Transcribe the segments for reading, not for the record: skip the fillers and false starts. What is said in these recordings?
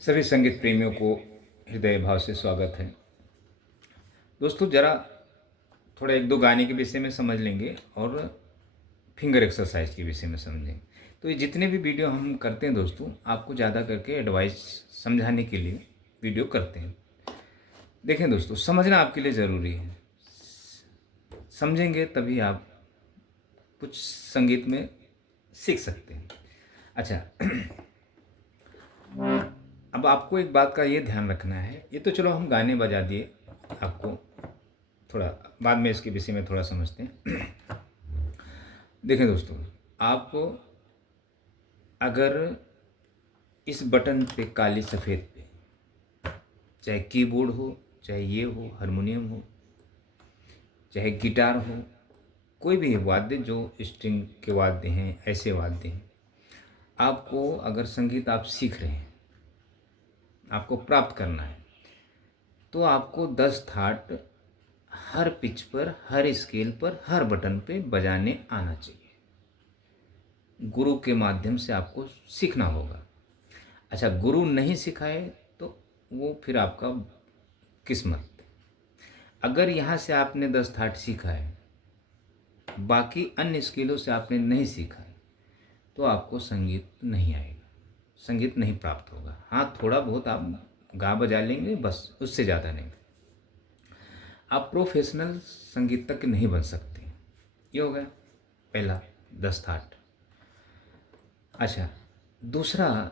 सभी संगीत प्रेमियों को हृदय भाव से स्वागत है। दोस्तों, ज़रा थोड़ा एक दो गाने के विषय में समझ लेंगे और फिंगर एक्सरसाइज के विषय में समझेंगे। तो ये जितने भी वीडियो हम करते हैं दोस्तों, आपको ज़्यादा करके एडवाइस समझाने के लिए वीडियो करते हैं। देखें दोस्तों, समझना आपके लिए ज़रूरी है। समझेंगे तभी आप कुछ संगीत में सीख सकते हैं। अच्छा, अब आपको एक बात का ये ध्यान रखना है। ये तो चलो हम गाने बजा दिए, आपको थोड़ा बाद में इसके विषय में थोड़ा समझते हैं। देखें दोस्तों, आप अगर इस बटन पे काली सफ़ेद पे, चाहे कीबोर्ड हो, चाहे ये हो, हारमोनियम हो, चाहे गिटार हो, कोई भी वाद्य जो स्ट्रिंग के वाद्य हैं, ऐसे वाद्य हैं, आपको अगर संगीत आप सीख रहे हैं, आपको प्राप्त करना है, तो आपको 10 थाट हर पिच पर, हर स्केल पर, हर बटन पे बजाने आना चाहिए। गुरु के माध्यम से आपको सीखना होगा। अच्छा, गुरु नहीं सिखाए तो वो फिर आपका किस्मत। अगर यहाँ से आपने 10 थाट सीखा है, बाकी अन्य स्केलों से आपने नहीं सीखा है, तो आपको संगीत नहीं आएगा, संगीत नहीं प्राप्त होगा। हाँ, थोड़ा बहुत आप गा बजा लेंगे, बस, उससे ज़्यादा नहीं। आप प्रोफेशनल संगीतज्ञ नहीं बन सकते। ये हो गया पहला 10 थाट। अच्छा, दूसरा,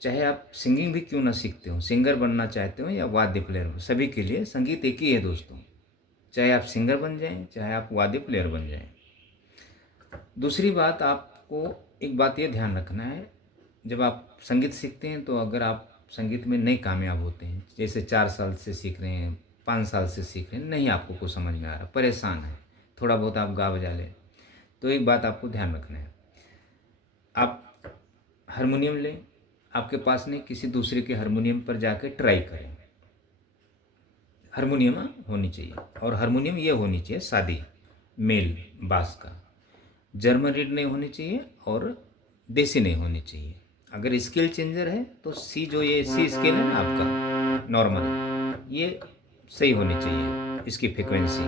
चाहे आप सिंगिंग भी क्यों ना सीखते हो, सिंगर बनना चाहते हो या वाद्य प्लेयर हो, सभी के लिए संगीत एक ही है दोस्तों। चाहे आप सिंगर बन जाएं, चाहे आप वाद्य प्लेयर बन जाएं। दूसरी बात, आपको एक बात ये ध्यान रखना है, जब आप संगीत सीखते हैं तो अगर आप संगीत में नहीं कामयाब होते हैं, जैसे 4 साल से सीख रहे हैं, 5 साल से सीख रहे हैं, नहीं आपको कुछ समझ में आ रहा, परेशान है, थोड़ा बहुत आप गा बजा लें, तो एक बात आपको ध्यान रखना है, आप हारमोनियम लें, आपके पास नहीं, किसी दूसरे के हारमोनियम पर जाकर ट्राई करें। हारमोनियम होनी चाहिए, और हारमोनियम ये होनी चाहिए सादी मेल बास का, जर्मन रीड नहीं होनी चाहिए और देसी नहीं होनी चाहिए। अगर स्केल चेंजर है तो सी, जो ये सी स्केल है ना आपका नॉर्मल, ये सही होनी चाहिए इसकी फ्रीक्वेंसी।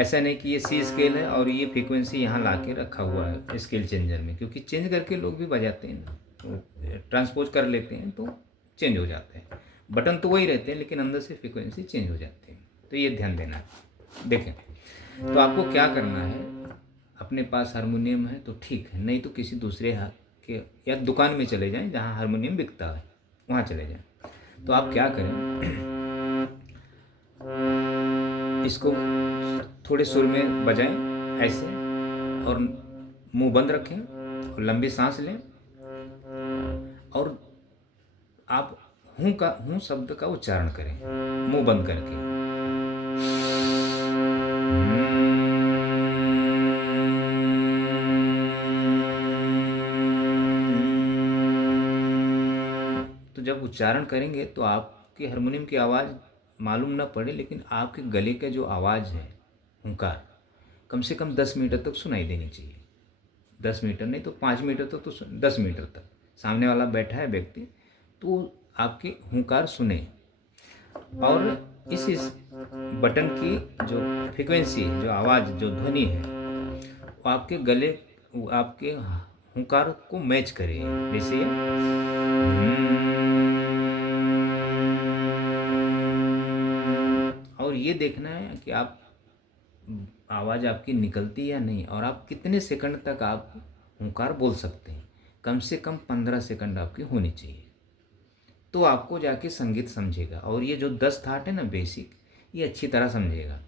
ऐसा नहीं कि ये सी स्केल है और ये फ्रीक्वेंसी यहाँ ला के रखा हुआ है स्केल चेंजर में, क्योंकि चेंज करके लोग भी बजाते हैं ना, तो ट्रांसपोज कर लेते हैं तो चेंज हो जाते हैं। बटन तो वही रहते हैं लेकिन अंदर से फ्रीक्वेंसी चेंज हो जाती है, तो ये ध्यान देना है। देखें, तो आपको क्या करना है, अपने पास हारमोनियम है तो ठीक है, नहीं तो किसी दूसरे के या दुकान में चले जाएं जहां हारमोनियम बिकता है, वहां चले जाएं। तो आप क्या करें, इसको थोड़े सुर में बजाएं ऐसे, और मुंह बंद रखें और लंबी सांस लें, और आप हूँ शब्द का उच्चारण करें मुंह बंद करके। तो जब उच्चारण करेंगे तो आपके हारमोनियम की आवाज़ मालूम न पड़े, लेकिन आपके गले का जो आवाज़ है, हुंकार, कम से कम 10 मीटर तक सुनाई देनी चाहिए। 10 मीटर नहीं तो 5 मीटर तक, तो 10 मीटर तक सामने वाला बैठा है व्यक्ति तो आपके हुंकार सुने। और इस बटन की जो फ्रीक्वेंसी है, जो आवाज़, जो ध्वनि है, वो आपके गले, आपके हुंकार को मैच करे। जैसे और ये देखना है कि आप आवाज़ आपकी निकलती या नहीं, और आप कितने सेकंड तक आप हुंकार बोल सकते हैं। कम से कम 15 सेकंड आपकी होनी चाहिए। तो आपको जाके संगीत समझेगा। और ये जो 10 थाट है ना बेसिक, ये अच्छी तरह समझेगा।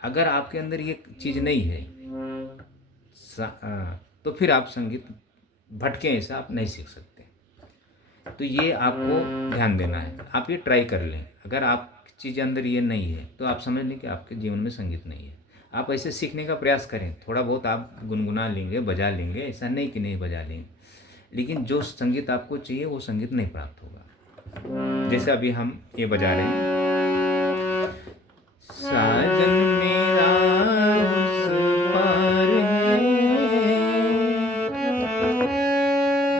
अगर आपके अंदर ये चीज़ नहीं है तो फिर आप संगीत भटके ऐसा आप नहीं सीख सकते। तो ये आपको ध्यान देना है, आप ये ट्राई कर लें। अगर आप चीज़ अंदर ये नहीं है तो आप समझ लें कि आपके जीवन में संगीत नहीं है। आप ऐसे सीखने का प्रयास करें, थोड़ा बहुत आप गुनगुना लेंगे, बजा लेंगे, ऐसा नहीं कि नहीं बजा लेंगे, लेकिन जो संगीत आपको चाहिए वो संगीत नहीं प्राप्त होगा। जैसे अभी हम ये बजा रहे हैं, साजन मेरा उस पार है,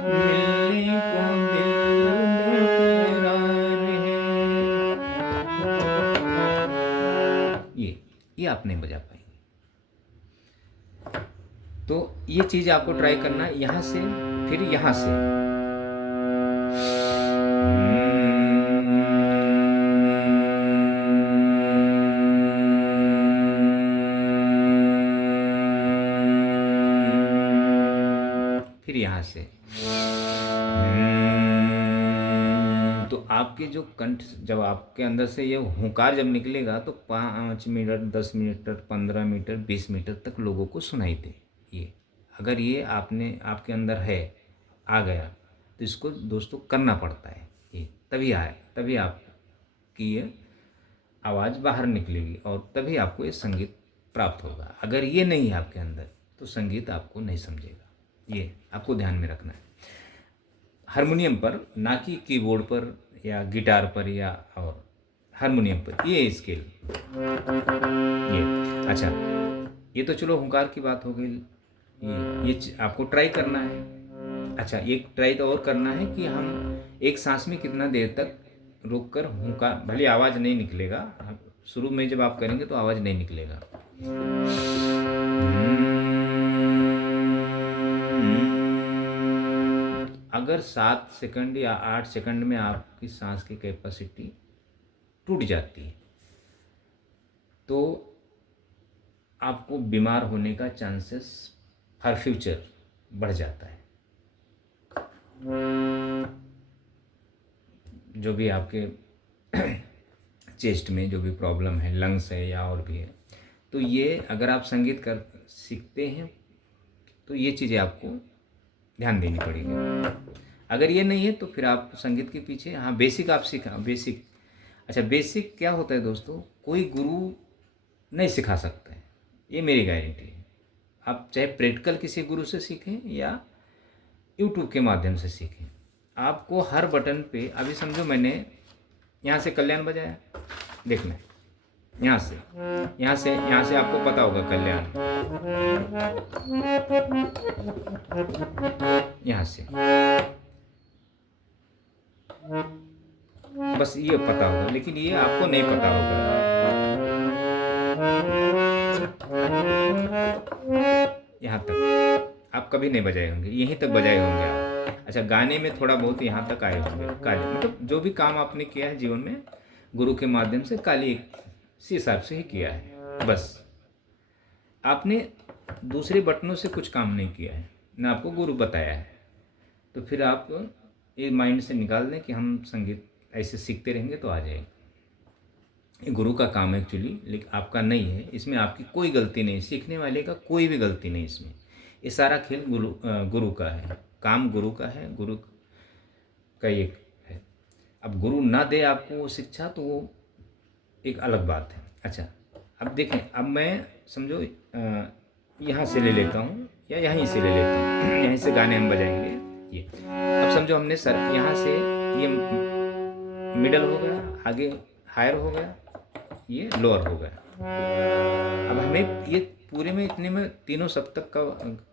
मिलने को दिल बेकरार है, ये आप नहीं बजा पाएंगे। तो ये चीज़ आपको ट्राई करना है। यहाँ से फिर यहाँ से फिर यहाँ से। तो आपके जो कंठ, जब आपके अंदर से ये हुंकार जब निकलेगा तो 5 मिनट, 10 मीटर, 15 मीटर, 20 मीटर तक लोगों को सुनाई दे। ये अगर ये आपके अंदर है, आ गया, तो इसको दोस्तों करना पड़ता है। ये तभी आपकी ये आवाज़ बाहर निकलेगी और तभी आपको ये संगीत प्राप्त होगा। अगर ये नहीं है आपके अंदर तो संगीत आपको नहीं समझेगा। ये आपको ध्यान में रखना है। हारमोनियम पर, ना कि कीबोर्ड पर या गिटार पर या और हारमोनियम पर, ये स्केल, ये अच्छा, ये तो चलो हुंकार की बात हो गई। ये आपको ट्राई करना है। अच्छा, एक ट्राई तो और करना है कि हम एक सांस में कितना देर तक रोक कर हुंकार, भले आवाज़ नहीं निकलेगा, शुरू में जब आप करेंगे तो आवाज़ नहीं निकलेगा। अगर 7 सेकंड या 8 सेकंड में आपकी सांस की कैपेसिटी टूट जाती है तो आपको बीमार होने का चांसेस फॉर फ्यूचर बढ़ जाता है। जो भी आपके चेस्ट में जो भी प्रॉब्लम है, लंग्स है या और भी है, तो ये अगर आप संगीत कर सीखते हैं तो ये चीज़ें आपको ध्यान देनी पड़ेगी। अगर ये नहीं है तो फिर आप संगीत के पीछे, हाँ बेसिक आप सीखा, बेसिक। अच्छा, बेसिक क्या होता है दोस्तों, कोई गुरु नहीं सिखा सकता है, ये मेरी गारंटी है। आप चाहे प्रैक्टिकल किसी गुरु से सीखें या यूट्यूब के माध्यम से सीखें, आपको हर बटन पे, अभी समझो मैंने यहाँ से कल्याण बजाया, देखना यहाँ से आपको पता होगा कल्याण, यहाँ से बस ये पता होगा, लेकिन ये आपको नहीं पता होगा। यहाँ तक आप कभी नहीं बजाए होंगे, यहीं तक बजाए होंगे आप। अच्छा, गाने में थोड़ा बहुत यहाँ तक आए होंगे, काली, मतलब जो भी काम आपने किया है जीवन में गुरु के माध्यम से, काली इस हिसाब से ही किया है। बस आपने दूसरे बटनों से कुछ काम नहीं किया है, ना आपको गुरु बताया है। तो फिर आप ये माइंड से निकाल दें कि हम संगीत ऐसे सीखते रहेंगे तो आ जाएगा। ये गुरु का काम है एक्चुअली, लेकिन आपका नहीं है। इसमें आपकी कोई गलती नहीं, सीखने वाले का कोई भी गलती नहीं इसमें। ये सारा खेल गुरु का है, काम गुरु का है, गुरु का ये है। अब गुरु ना दे आपको वो शिक्षा तो वो एक अलग बात है। अच्छा, अब देखें, अब मैं समझो यहाँ से ले लेता हूँ या यहीं से ले लेता हूँ, यहीं से गाने हम बजाएंगे। ये अब समझो हमने सर यहाँ से ये मिडल हो गया, आगे हायर हो गया, ये लोअर हो गया। अब हमें ये पूरे में इतने में तीनों सप्तक का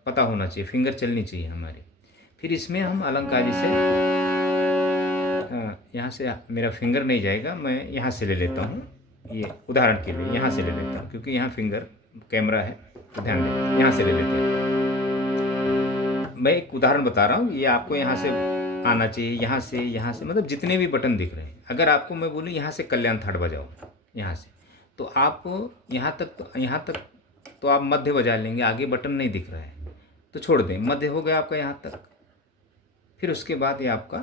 पता होना चाहिए, फिंगर चलनी चाहिए हमारे। फिर इसमें हम अलंकारी से यहाँ से मेरा फिंगर नहीं जाएगा, मैं यहाँ से ले लेता हूँ। ये उदाहरण के लिए यहाँ से ले लेता हूँ क्योंकि यहाँ फिंगर कैमरा है, तो ध्यान दें, यहाँ से ले लेते हैं। मैं एक उदाहरण बता रहा हूँ, ये आपको यहाँ से आना चाहिए, यहाँ से मतलब जितने भी बटन दिख रहे हैं। अगर आपको मैं बोलूँ यहाँ से कल्याण थाट बजाओ, यहाँ से, तो आप यहाँ तक तो आप मध्य बजा लेंगे, आगे बटन नहीं दिख रहा है तो छोड़ दें, मध्य हो गया आपका यहाँ तक। फिर उसके बाद ये आपका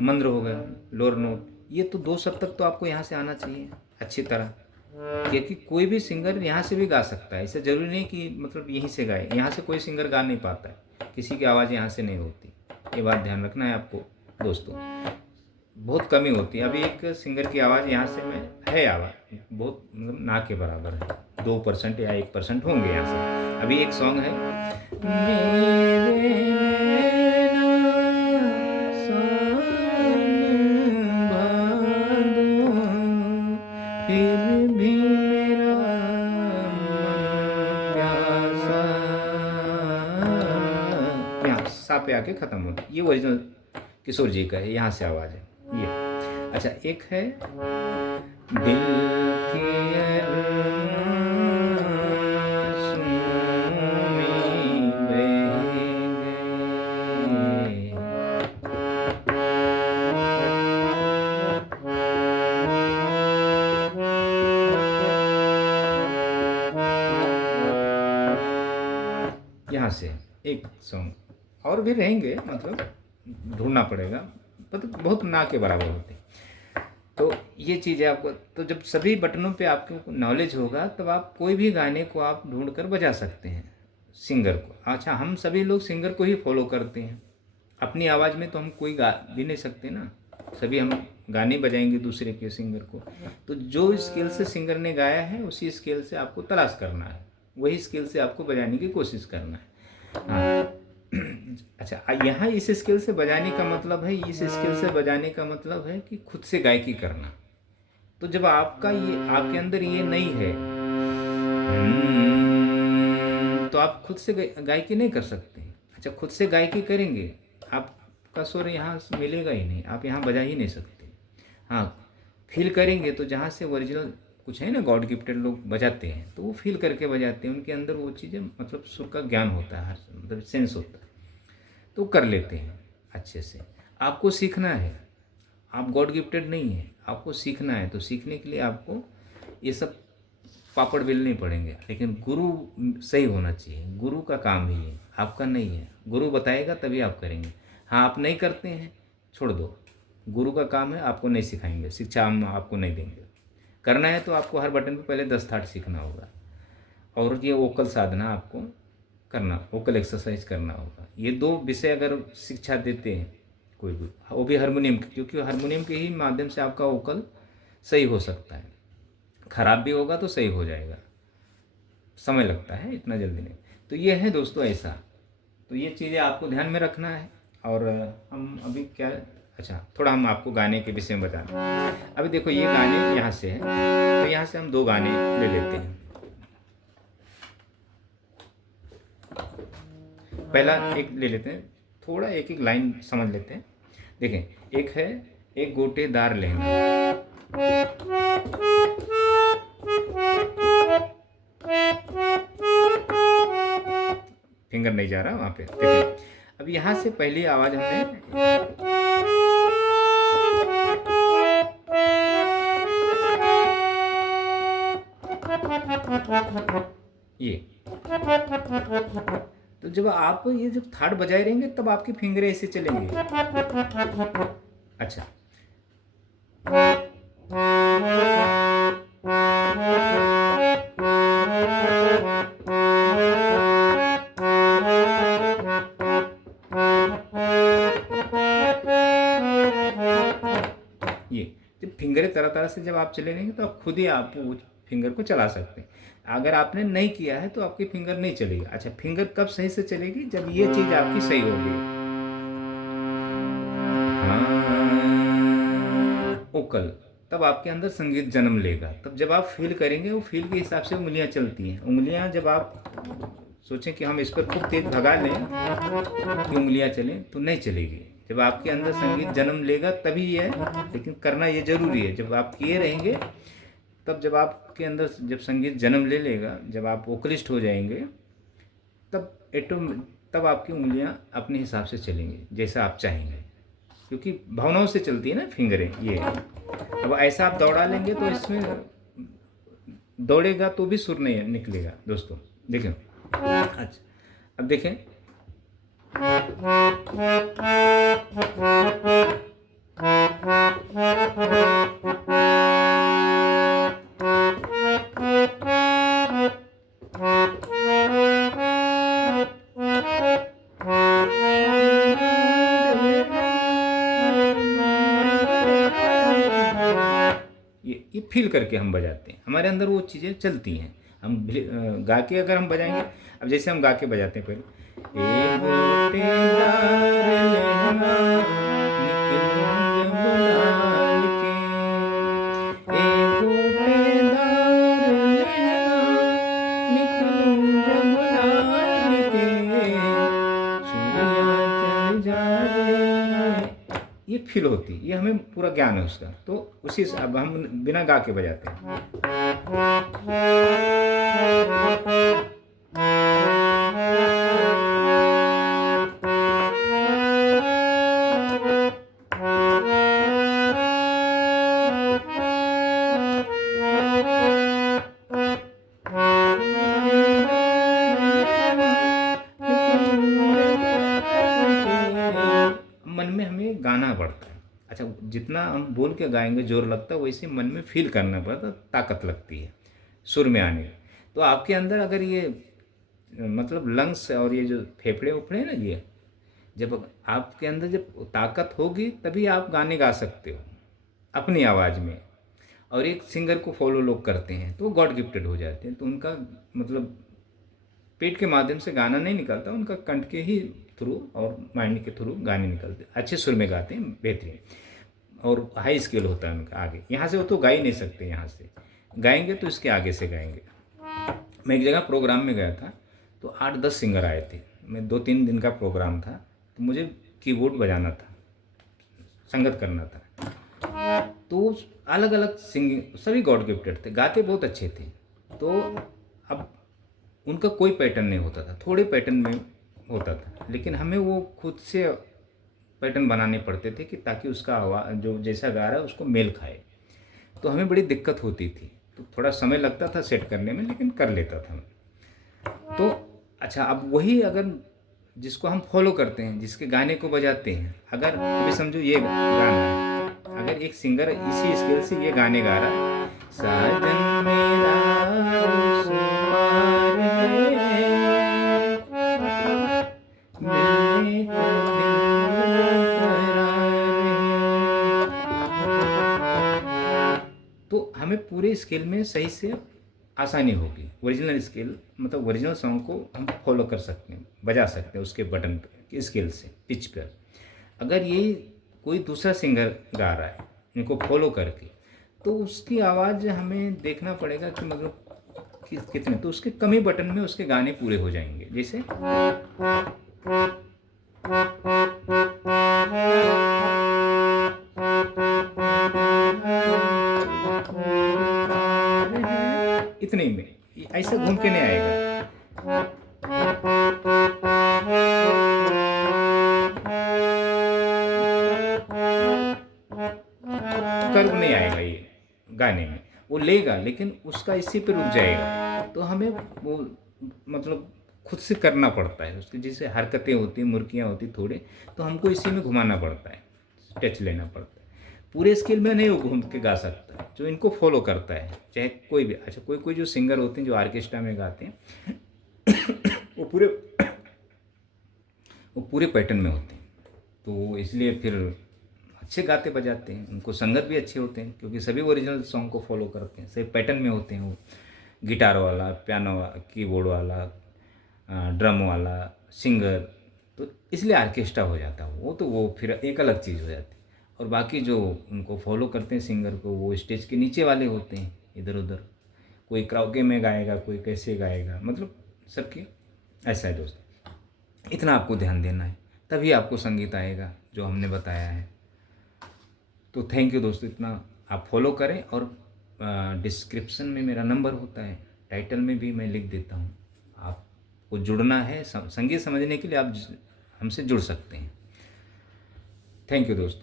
मंद्र हो गया, लोअर नोट, ये तो 2 शब्द तक तो आपको यहाँ से आना चाहिए अच्छी तरह, क्योंकि कोई भी सिंगर यहाँ से भी गा सकता है। ऐसा ज़रूरी नहीं कि मतलब यहीं से गाए, यहाँ से कोई सिंगर गा नहीं पाता है, किसी की आवाज़ यहाँ से नहीं होती। ये बात ध्यान रखना है आपको दोस्तों, बहुत कमी होती है। अभी एक सिंगर की आवाज़ यहाँ से में है, आवाज़ बहुत मतलब ना के बराबर है, 2% या 1% होंगे यहाँ से। अभी एक सॉन्ग है, मेरे नैना सावन भादों, फिर भी मेरा मन प्यासा, यहाँ सा पे आके ख़त्म होता। ये ओरिजिनल किशोर जी का है, यहाँ से आवाज़ है ये। अच्छा, एक है दिल की अरमां में बह गए, यहाँ से एक सॉन्ग और भी रहेंगे, मतलब ढूंढना पड़ेगा, मतलब बहुत ना के बराबर होते। तो ये चीज़ है आपको, तो जब सभी बटनों पे आपको नॉलेज होगा तब आप कोई भी गाने को आप ढूंढ कर बजा सकते हैं, सिंगर को। अच्छा, हम सभी लोग सिंगर को ही फॉलो करते हैं, अपनी आवाज़ में तो हम कोई गा भी नहीं सकते ना, सभी हम गाने बजाएंगे दूसरे के सिंगर को। तो जो स्केल से सिंगर ने गाया है उसी स्केल से आपको तलाश करना है, वही स्केल से आपको बजाने की कोशिश करना है। हाँ। अच्छा, यहाँ इस स्केल से बजाने का मतलब है, इस स्केल से बजाने का मतलब है कि खुद से गायकी करना। तो जब आपका ये आपके अंदर ये नहीं है, तो आप खुद से गायकी नहीं कर सकते। अच्छा, खुद से गायकी करेंगे, आपका स्वर यहाँ मिलेगा ही नहीं, आप यहाँ बजा ही नहीं सकते। हाँ, फील करेंगे तो जहाँ से ओरिजिनल कुछ है ना, गॉड गिफ्टेड लोग बजाते हैं तो वो फील करके बजाते हैं, उनके अंदर वो चीज़ें मतलब सुर का ज्ञान होता है, हर मतलब सेंस होता है, तो कर लेते हैं अच्छे से। आपको सीखना है, आप गॉड गिफ्टेड नहीं है, आपको सीखना है। तो सीखने के लिए आपको ये सब पापड़ बेलने पड़ेंगे, लेकिन गुरु सही होना चाहिए। गुरु का काम ही है, आपका नहीं है। गुरु बताएगा तभी आप करेंगे। हाँ, आप नहीं करते हैं, छोड़ दो, गुरु का काम है, आपको नहीं सिखाएंगे, शिक्षा हम आपको नहीं देंगे। करना है तो आपको हर बटन पे पहले 10 थाट सीखना होगा, और ये वोकल साधना आपको करना, वोकल एक्सरसाइज करना होगा। ये 2 विषय अगर शिक्षा देते हैं कोई भी, वो भी हारमोनियम के, क्योंकि हारमोनियम के ही माध्यम से आपका वोकल सही हो सकता है। खराब भी होगा तो सही हो जाएगा, समय लगता है, इतना जल्दी नहीं। तो ये है दोस्तों ऐसा, तो ये चीज़ें आपको ध्यान में रखना है। और हम अभी क्या, अच्छा थोड़ा हम आपको गाने के विषय में बता दें। अभी देखो ये गाने यहाँ से है, तो यहाँ से हम 2 गाने ले लेते हैं। पहला एक ले लेते हैं, थोड़ा एक एक लाइन समझ लेते हैं। देखें, एक है एक गोटेदार लहंगा, फिंगर नहीं जा रहा वहाँ पे। देखिए, अब यहाँ से पहली आवाज़ हमने ये, तो जब आप ये जब थर्ड बजाए रहेंगे तब आपकी फिंगरें ऐसे चलेंगे। अच्छा, ये जब फिंगरें तरह तरह से जब आप चले रहेंगे तो आप खुद ही आप फिंगर को चला सकते हैं। अगर आपने नहीं किया है तो आपकी फिंगर नहीं चलेगी। अच्छा, फिंगर कब सही से चलेगी, जब ये चीज़ आपकी सही होगी। ओकल, तब आपके अंदर संगीत जन्म लेगा। तब जब आप फील करेंगे, वो फील के हिसाब से उंगलियां चलती हैं। उंगलियां जब आप सोचें कि हम इस पर खूब तेज भगा लें कि उंगलियां चलें, तो नहीं चलेगी। जब आपके अंदर संगीत जन्म लेगा तभी है, लेकिन करना ये जरूरी है। जब आप किए रहेंगे तब जब आपके अंदर जब संगीत जन्म ले लेगा, जब आप वोकलिस्ट हो जाएंगे, तब आपकी उंगलियां अपने हिसाब से चलेंगी जैसा आप चाहेंगे, क्योंकि भावनाओं से चलती है ना फिंगरें। ये अब ऐसा आप दौड़ा लेंगे तो इसमें दौड़ेगा तो भी सुर नहीं निकलेगा दोस्तों। देखें, अच्छा अब देखें, ये फील करके हम बजाते हैं, हमारे अंदर वो चीज़ें चलती हैं। हम गा के अगर हम बजाएंगे, अब जैसे हम गा के बजाते हैं पहले, ए गोटेदार लहंगा निकलूं जब डाल के, ए गोटेदार लहंगा निकलूं जब डाल के, सूर्या चल जाए, ये फील होती है, ये हमें पूरा ज्ञान है उसका। तो उसी से अब हम बिना गा के बजाते हैं। मन में हमें गाना पड़ता है। अच्छा, जितना हम बोल के गाएंगे जोर लगता है, वैसे मन में फील करना पड़ता है, ताकत लगती है सुर में आने। तो आपके अंदर अगर ये मतलब लंग्स और ये जो फेफड़े उफड़े हैं ना, ये जब आपके अंदर जब ताकत होगी तभी आप गाने गा सकते हो अपनी आवाज़ में। और एक सिंगर को फॉलो लोग करते हैं तो वो गॉड गिफ्टेड हो जाते हैं, तो उनका मतलब पेट के माध्यम से गाना नहीं निकलता, उनका कंठ के ही थ्रू और माइंड के थ्रू गाने निकलते, अच्छे सुर में गाते हैं, बेहतरीन। और हाई स्केल होता है उनका आगे, यहाँ से वो तो गा ही नहीं सकते, यहाँ से गाएंगे तो इसके आगे से गाएंगे। मैं एक जगह प्रोग्राम में गया था तो 8-10 सिंगर आए थे, मैं 2-3 दिन का प्रोग्राम था, तो मुझे कीबोर्ड बजाना था, संगत करना था। तो अलग अलग सिंगिंग सभी गॉड गिफ्टेड थे, गाते बहुत अच्छे थे। तो अब उनका कोई पैटर्न नहीं होता था, थोड़े पैटर्न में होता था, लेकिन हमें वो खुद से पैटर्न बनाने पड़ते थे कि ताकि उसका आवाज़ जो जैसा गा रहा है उसको मेल खाए। तो हमें बड़ी दिक्कत होती थी, तो थोड़ा समय लगता था सेट करने में, लेकिन कर लेता था। तो अच्छा, अब वही अगर जिसको हम फॉलो करते हैं, जिसके गाने को बजाते हैं, अगर अभी समझो ये गाना है, अगर एक सिंगर इसी स्केल से ये गाने गा रहा है, साजन मेरा उस पार है, मिलने को दिल करार है, तो हमें पूरे स्केल में सही से आसानी होगी। ओरिजिनल स्केल मतलब ओरिजिनल सॉन्ग को हम फॉलो कर सकते हैं, बजा सकते हैं उसके बटन पे, स्केल से, पिच पर। अगर ये कोई दूसरा सिंगर गा रहा है इनको फॉलो करके, तो उसकी आवाज़ हमें देखना पड़ेगा कि मतलब कितने, तो उसके कम ही बटन में उसके गाने पूरे हो जाएंगे। जैसे इतने ही में, ऐसे घूम के नहीं आएगा, कर्व नहीं आएगा ये गाने में, वो लेगा लेकिन उसका इसी पे रुक जाएगा। तो हमें वो मतलब खुद से करना पड़ता है, उसकी जैसे हरकतें होती हैं, मुर्कियाँ होती थोड़े, तो हमको इसी में घुमाना पड़ता है, टच लेना पड़ता है। पूरे स्केल में नहीं वो घूम के गा सकता है जो इनको फॉलो करता है, चाहे कोई भी। अच्छा, कोई कोई जो सिंगर होते हैं जो ऑर्केस्ट्रा में गाते हैं वो पूरे पैटर्न में होते हैं, तो इसलिए फिर अच्छे गाते बजाते हैं, उनको संगत भी अच्छे होते हैं, क्योंकि सभी ओरिजिनल सॉन्ग को फॉलो करते हैं, सभी पैटर्न में होते हैं। वो गिटार वाला, पियानो वाला, कीबोर्ड वाला, ड्रम वाला, सिंगर, तो इसलिए ऑर्केस्ट्रा हो जाता है वो, तो वो फिर एक अलग चीज़ हो जाती है। और बाकी जो उनको फॉलो करते हैं सिंगर को, वो स्टेज के नीचे वाले होते हैं, इधर उधर, कोई कराओके में गाएगा, कोई कैसे गाएगा, मतलब सबकी ऐसा है दोस्त। इतना आपको ध्यान देना है, तभी आपको संगीत आएगा जो हमने बताया है। तो थैंक यू दोस्तों, इतना आप फॉलो करें। और डिस्क्रिप्शन में मेरा नंबर होता है, टाइटल में भी मैं लिख देता हूँ। आपको जुड़ना है संगीत समझने के लिए, आप हमसे जुड़ सकते हैं। थैंक यू दोस्तों।